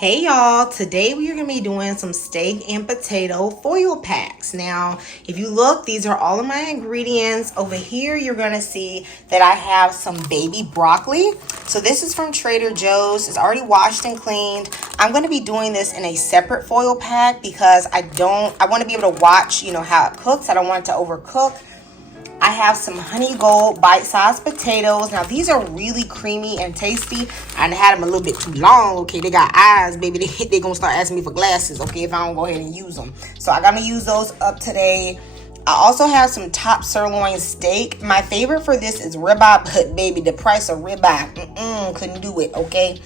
Hey y'all, today we are going to be doing some steak and potato foil packs. Now, if you look, these are all of my ingredients. Over here, you're going to see that I have some baby broccoli. So this is from Trader Joe's. It's already washed and cleaned. I'm going to be doing this in a separate foil pack because I want to be able to watch, how it cooks. I don't want it to overcook. I have some honey gold bite-sized potatoes. Now, these are really creamy and tasty. I had them a little bit too long, okay? They got eyes, baby. They're going to start asking me for glasses, okay, if I don't go ahead and use them. So, I got to use those up today. I also have some top sirloin steak. My favorite for this is ribeye, but, baby, the price of ribeye, couldn't do it, okay?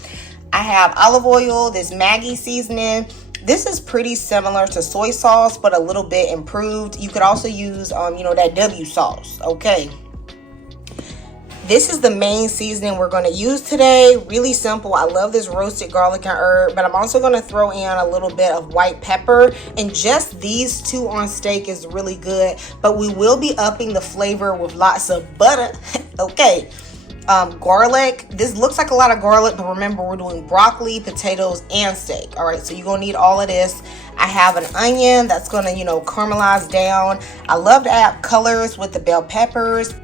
I have olive oil, this Maggi seasoning. This is pretty similar to soy sauce, but a little bit improved. You could also use, that W sauce, okay? This is the main seasoning we're going to use today. Really simple. I love this roasted garlic and herb, but I'm also going to throw in a little bit of white pepper. And just these two on steak is really good, but we will be upping the flavor with lots of butter, okay? Garlic. This looks like a lot of garlic, but remember we're doing broccoli, potatoes, and steak. All right, so you're gonna need all of this. I have an onion that's gonna, caramelize down. I love to add colors with the bell peppers.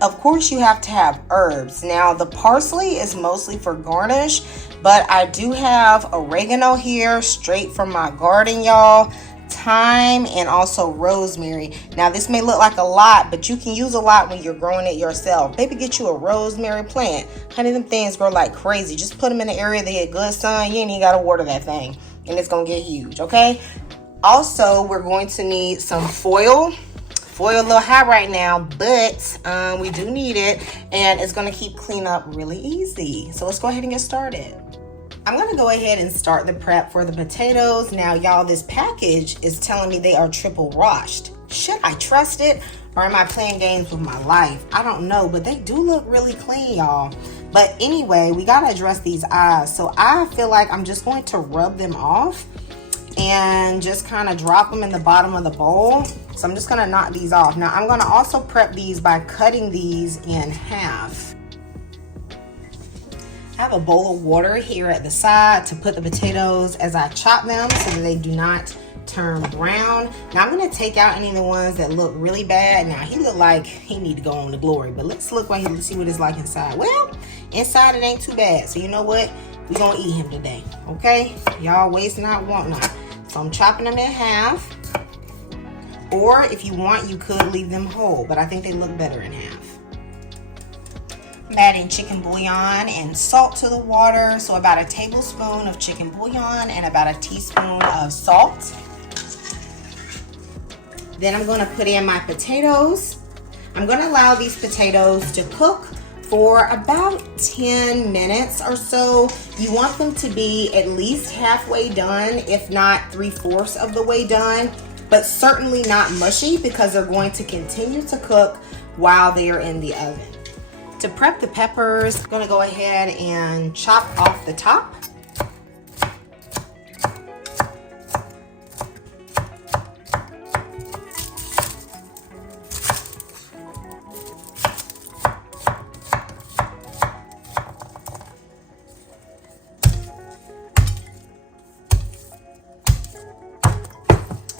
Of course, you have to have herbs. Now, the parsley is mostly for garnish, but I do have oregano here, straight from my garden, y'all. Thyme and also rosemary. Now this may look like a lot, but you can use a lot when you're growing it yourself. Maybe get you a rosemary plant. Honey, them things grow like crazy. Just put them in the area they get good sun. You ain't even gotta water that thing, and it's gonna get huge. Okay. Also, we're going to need some foil. Foil a little high right now, but we do need it, and it's gonna keep cleanup really easy. So let's go ahead and get started. I'm going to go ahead and start the prep for the potatoes. Now, y'all, this package is telling me they are triple washed. Should I trust it, or am I playing games with my life? I don't know, but they do look really clean, y'all. But anyway, we got to address these eyes. So I feel like I'm just going to rub them off and just kind of drop them in the bottom of the bowl. So I'm just going to knock these off. Now, I'm going to also prep these by cutting these in half. I have a bowl of water here at the side to put the potatoes as I chop them so that they do not turn brown. Now I'm going to take out any of the ones that look really bad. Now he look like he need to go on to glory, but let's look right here and see what it's like inside. Well, inside it ain't too bad. So you know what? We're going to eat him today, okay? Y'all waste not, want not. So I'm chopping them in half. Or if you want, you could leave them whole, but I think they look better in half. I'm adding chicken bouillon and salt to the water. So about a tablespoon of chicken bouillon and about a teaspoon of salt. Then I'm going to put in my potatoes. I'm going to allow these potatoes to cook for about 10 minutes or so. You want them to be at least halfway done, if not 3/4 of the way done, but certainly not mushy because they're going to continue to cook while they are in the oven. To prep the peppers, I'm gonna go ahead and chop off the top.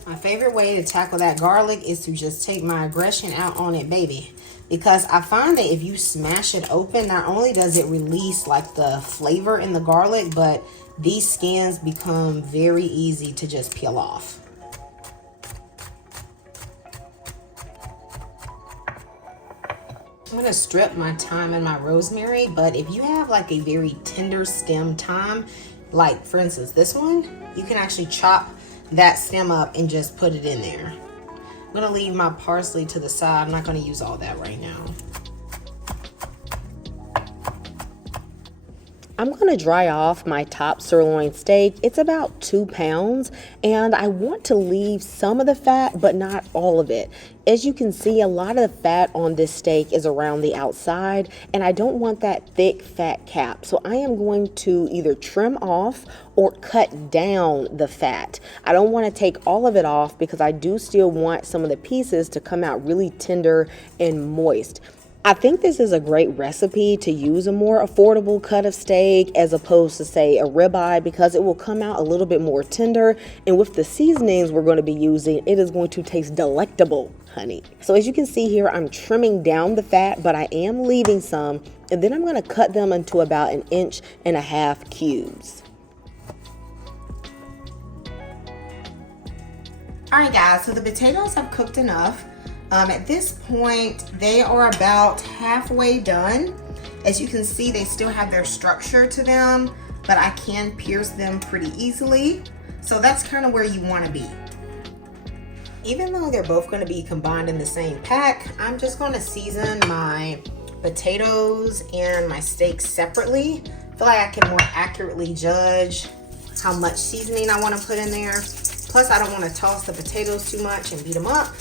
My favorite way to tackle that garlic is to just take my aggression out on it, baby. Because I find that if you smash it open, not only does it release like the flavor in the garlic, but these skins become very easy to just peel off. I'm going to strip my thyme and my rosemary, but if you have like a very tender stem thyme, like for instance this one, you can actually chop that stem up and just put it in there. I'm going to leave my parsley to the side. I'm not going to use all that right now. I'm going to dry off my top sirloin steak. It's about 2 pounds, and I want to leave some of the fat, but not all of it. As you can see, a lot of the fat on this steak is around the outside, and I don't want that thick fat cap. So I am going to either trim off or cut down the fat. I don't want to take all of it off because I do still want some of the pieces to come out really tender and moist. I think this is a great recipe to use a more affordable cut of steak as opposed to, say, a ribeye, because it will come out a little bit more tender. And with the seasonings we're going to be using, it is going to taste delectable, honey. So as you can see here, I'm trimming down the fat, but I am leaving some. And then I'm going to cut them into about 1.5 inch cubes. All right, guys, so the potatoes have cooked enough. At this point, they are about halfway done. As you can see, they still have their structure to them, but I can pierce them pretty easily. So that's kind of where you want to be. Even though they're both going to be combined in the same pack, I'm just going to season my potatoes and my steak separately. I feel like I can more accurately judge how much seasoning I want to put in there. Plus, I don't want to toss the potatoes too much and beat them up.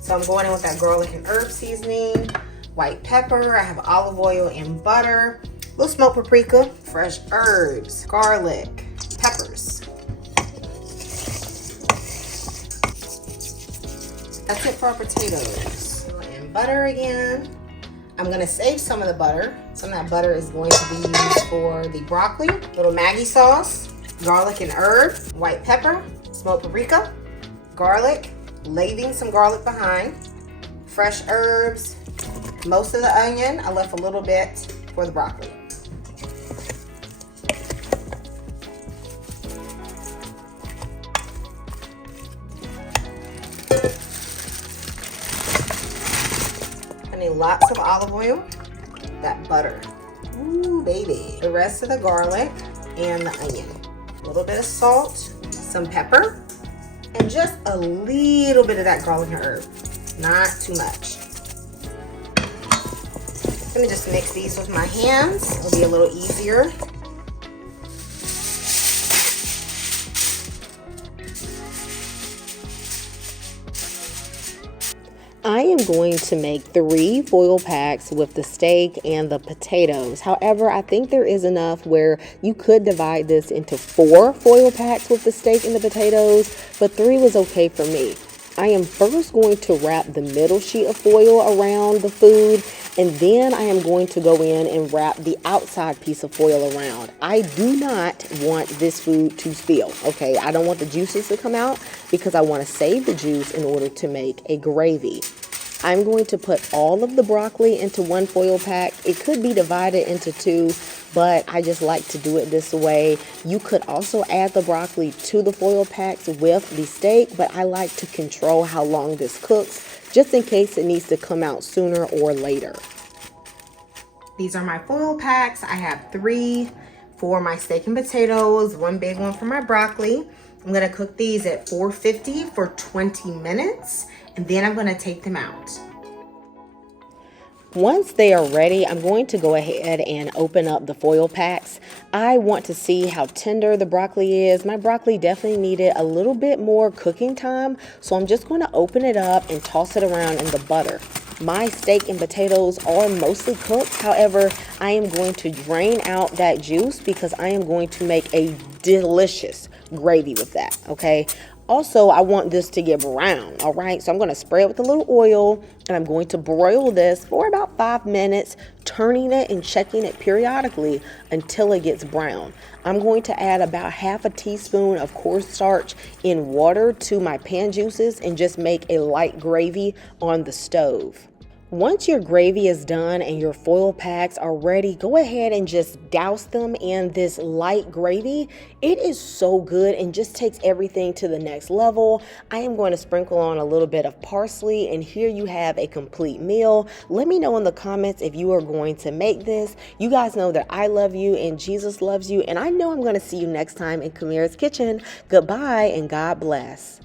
So I'm going in with that garlic and herb seasoning, white pepper, I have olive oil and butter, little smoked paprika, fresh herbs, garlic, peppers. That's it for our potatoes. And butter again. I'm gonna save some of the butter. Some of that butter is going to be used for the broccoli, little Maggi sauce, garlic and herb, white pepper, smoked paprika, garlic, leaving some garlic behind, fresh herbs, most of the onion. I left a little bit for the broccoli. I need lots of olive oil, that butter. Ooh, baby. The rest of the garlic and the onion. A little bit of salt, some pepper, and just a little bit of that garlic and herb, not too much. I'm gonna just mix these with my hands. It'll be a little easier. I am going to make 3 foil packs with the steak and the potatoes. However, I think there is enough where you could divide this into 4 foil packs with the steak and the potatoes, but 3 was okay for me. I am first going to wrap the middle sheet of foil around the food, and then I am going to go in and wrap the outside piece of foil around. I do not want this food to spill, okay? I don't want the juices to come out because I want to save the juice in order to make a gravy. I'm going to put all of the broccoli into 1 foil pack. It could be divided into 2, but I just like to do it this way. You could also add the broccoli to the foil packs with the steak, but I like to control how long this cooks, just in case it needs to come out sooner or later. These are my foil packs. I have 3 for my steak and potatoes, 1 big one for my broccoli. I'm gonna cook these at 450 for 20 minutes, and then I'm gonna take them out. Once they are ready, I'm going to go ahead and open up the foil packs. I want to see how tender the broccoli is. My broccoli definitely needed a little bit more cooking time, so I'm just going to open it up and toss it around in the butter. My steak and potatoes are mostly cooked. However, I am going to drain out that juice because I am going to make a delicious gravy with that, okay? Also, I want this to get brown, all right? So I'm going to spray it with a little oil, and I'm going to broil this for about 5 minutes, turning it and checking it periodically until it gets brown. I'm going to add about half a teaspoon of cornstarch in water to my pan juices and just make a light gravy on the stove. Once your gravy is done and your foil packs are ready, go ahead and just douse them in this light gravy. It is so good and just takes everything to the next level. I am going to sprinkle on a little bit of parsley, and here you have a complete meal. Let me know in the comments if you are going to make this. You guys know that I love you and Jesus loves you, and I know I'm going to see you next time in Kamira's Kitchen. Goodbye and God bless.